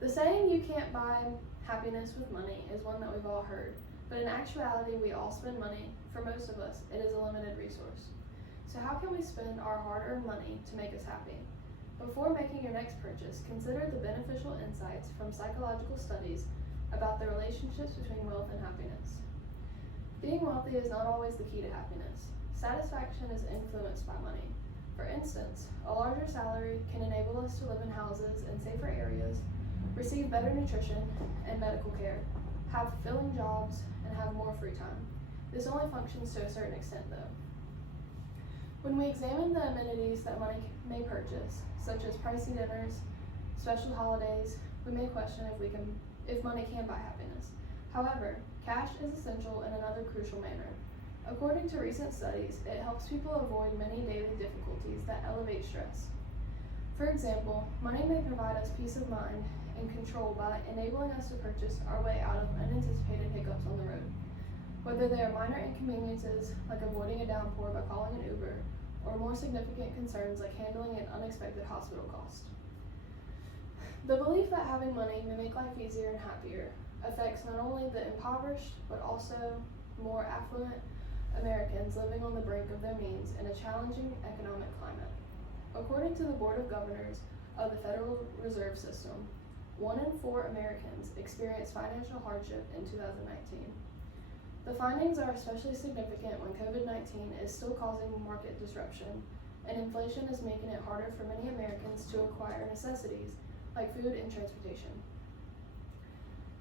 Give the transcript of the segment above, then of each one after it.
The saying, "you can't buy happiness with money," is one that we've all heard, but in actuality, we all spend money. For most of us, it is a limited resource. So how can we spend our hard-earned money to make us happy? Before making your next purchase, consider the beneficial insights from psychological studies about the relationships between wealth and happiness. Being wealthy is not always the key to happiness. Satisfaction is influenced by money. For instance, a larger salary can enable us to live in houses in safer areas, receive better nutrition and medical care, have fulfilling jobs, and have more free time. This only functions to a certain extent, though. When we examine the amenities that money may purchase, such as pricey dinners, special holidays, we may question if money can buy happiness. However, cash is essential in another crucial manner. According to recent studies, it helps people avoid many daily difficulties that elevate stress. For example, money may provide us peace of mind and control by enabling us to purchase our way out of unanticipated hiccups on the road. Whether they are minor inconveniences like avoiding a downpour by calling an Uber, or more significant concerns like handling an unexpected hospital cost. The belief that having money may make life easier and happier affects not only the impoverished, but also more affluent Americans living on the brink of their means in a challenging economic climate. According to the Board of Governors of the Federal Reserve System, 1 in 4 Americans experienced financial hardship in 2019. The findings are especially significant when COVID-19 is still causing market disruption, and inflation is making it harder for many Americans to acquire necessities like food and transportation.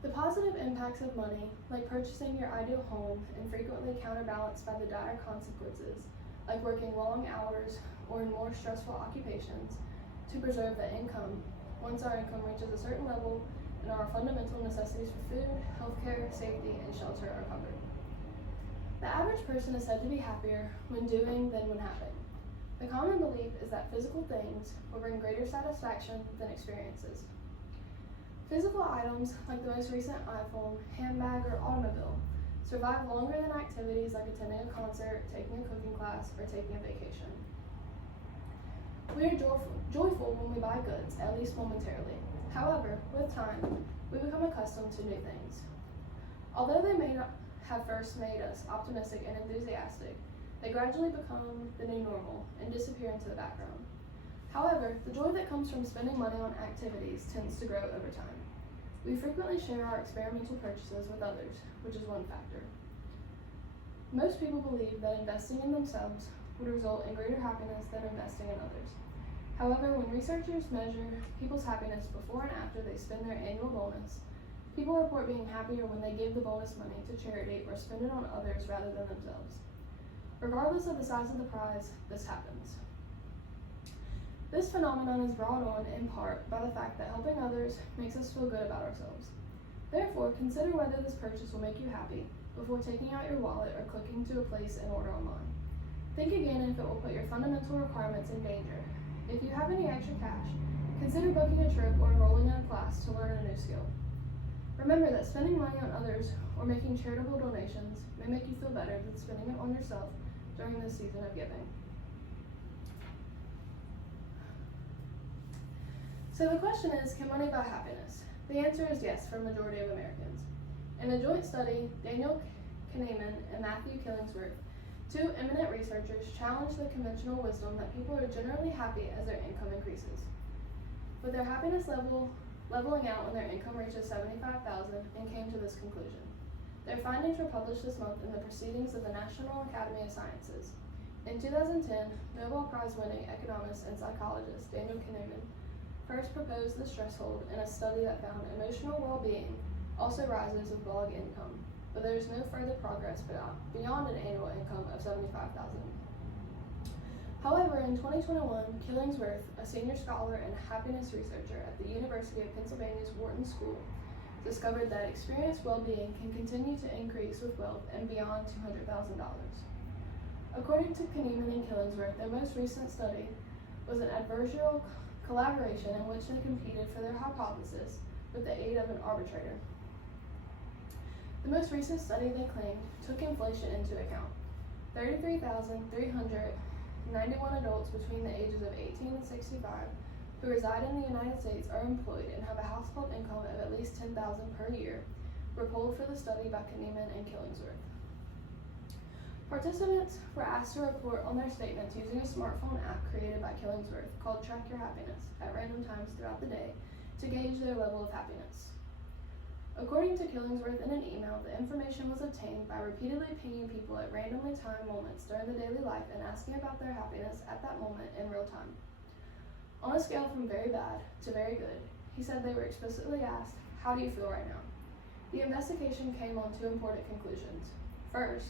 The positive impacts of money, like purchasing your ideal home, and frequently counterbalanced by the dire consequences, like working long hours or in more stressful occupations, to preserve the income once our income reaches a certain level and our fundamental necessities for food, healthcare, safety, and shelter are covered. The average person is said to be happier when doing than when having. The common belief is that physical things will bring greater satisfaction than experiences. Physical items, like the most recent iPhone, handbag, or automobile, survive longer than activities like attending a concert, taking a cooking class, or taking a vacation. We are joyful when we buy goods, at least momentarily. However, with time, we become accustomed to new things. Although they may not have first made us optimistic and enthusiastic, they gradually become the new normal and disappear into the background. However, the joy that comes from spending money on activities tends to grow over time. We frequently share our experimental purchases with others, which is one factor. Most people believe that investing in themselves would result in greater happiness than investing in others. However, when researchers measure people's happiness before and after they spend their annual bonus, people report being happier when they give the bonus money to charity or spend it on others rather than themselves. Regardless of the size of the prize, this happens. This phenomenon is brought on in part by the fact that helping others makes us feel good about ourselves. Therefore, consider whether this purchase will make you happy before taking out your wallet or clicking to a place an order online. Think again if it will put your fundamental requirements in danger. If you have any extra cash, consider booking a trip or enrolling in a class to learn a new skill. Remember that spending money on others or making charitable donations may make you feel better than spending it on yourself during this season of giving. So the question is, can money buy happiness? The answer is yes for a majority of Americans. In a joint study, Daniel Kahneman and Matthew Killingsworth, 2 eminent researchers, challenged the conventional wisdom that people are generally happy as their income increases, with their happiness leveling out when their income reaches $75,000, and came to this conclusion. Their findings were published this month in the Proceedings of the National Academy of Sciences. In 2010, Nobel Prize-winning economist and psychologist Daniel Kahneman first proposed this threshold in a study that found emotional well-being also rises with log income, but there is no further progress beyond an annual income of $75,000. However, in 2021, Killingsworth, a senior scholar and happiness researcher at the University of Pennsylvania's Wharton School, discovered that experienced well-being can continue to increase with wealth and beyond $200,000. According to Kahneman and Killingsworth, their most recent study was an adversarial collaboration in which they competed for their hypothesis with the aid of an arbitrator. The most recent study, they claimed, took inflation into account. 33,391 adults between the ages of 18 and 65 who reside in the United States are employed and have a household income of at least $10,000 per year were polled for the study by Knieman and Killingsworth. Participants were asked to report on their statements using a smartphone app created by Killingsworth called Track Your Happiness at random times throughout the day to gauge their level of happiness. According to Killingsworth in an email, the information was obtained by repeatedly pinging people at randomly timed moments during the daily life and asking about their happiness at that moment in real time. On a scale from very bad to very good, he said they were explicitly asked, "How do you feel right now?" The investigation came on two important conclusions. First,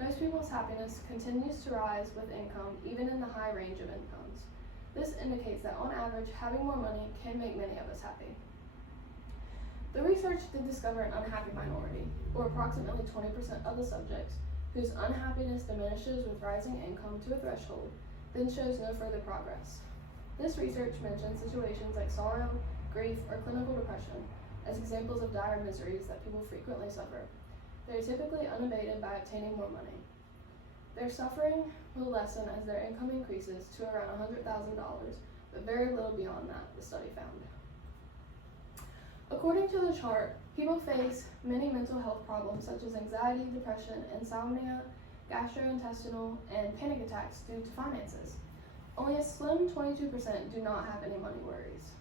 most people's happiness continues to rise with income, even in the high range of incomes. This indicates that on average, having more money can make many of us happy. The research did discover an unhappy minority, or approximately 20% of the subjects, whose unhappiness diminishes with rising income to a threshold, then shows no further progress. This research mentions situations like sorrow, grief, or clinical depression as examples of dire miseries that people frequently suffer. They are typically unabated by obtaining more money. Their suffering will lessen as their income increases to around $100,000, but very little beyond that, the study found. According to the chart, people face many mental health problems such as anxiety, depression, insomnia, gastrointestinal, and panic attacks due to finances. Only a slim 22% do not have any money worries.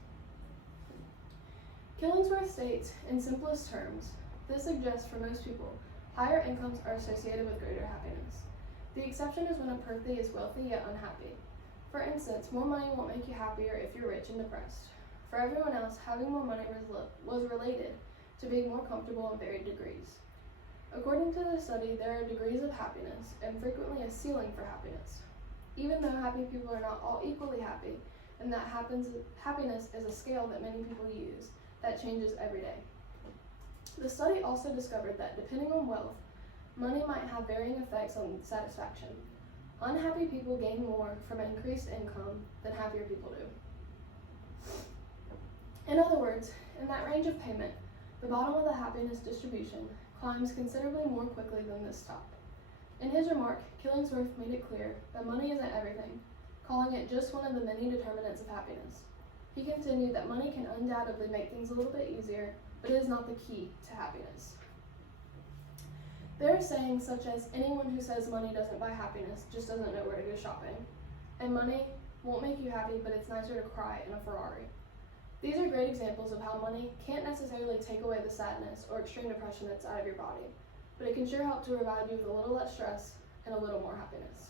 Killingsworth states, in simplest terms, this suggests for most people, higher incomes are associated with greater happiness. The exception is when a person is wealthy yet unhappy. For instance, more money won't make you happier if you're rich and depressed. For everyone else, having more money was related to being more comfortable in varied degrees. According to the study, there are degrees of happiness and frequently a ceiling for happiness. Even though happy people are not all equally happy, and that happiness is a scale that many people use that changes every day. The study also discovered that depending on wealth, money might have varying effects on satisfaction. Unhappy people gain more from increased income than happier people do. In other words, in that range of payment, the bottom of the happiness distribution climbs considerably more quickly than this top. In his remark, Killingsworth made it clear that money isn't everything, calling it just one of the many determinants of happiness. He continued that money can undoubtedly make things a little bit easier, but it is not the key to happiness. There are sayings such as, anyone who says money doesn't buy happiness just doesn't know where to go shopping, and money won't make you happy, but it's nicer to cry in a Ferrari. These are great examples of how money can't necessarily take away the sadness or extreme depression that's out of your body, but it can sure help to provide you with a little less stress and a little more happiness.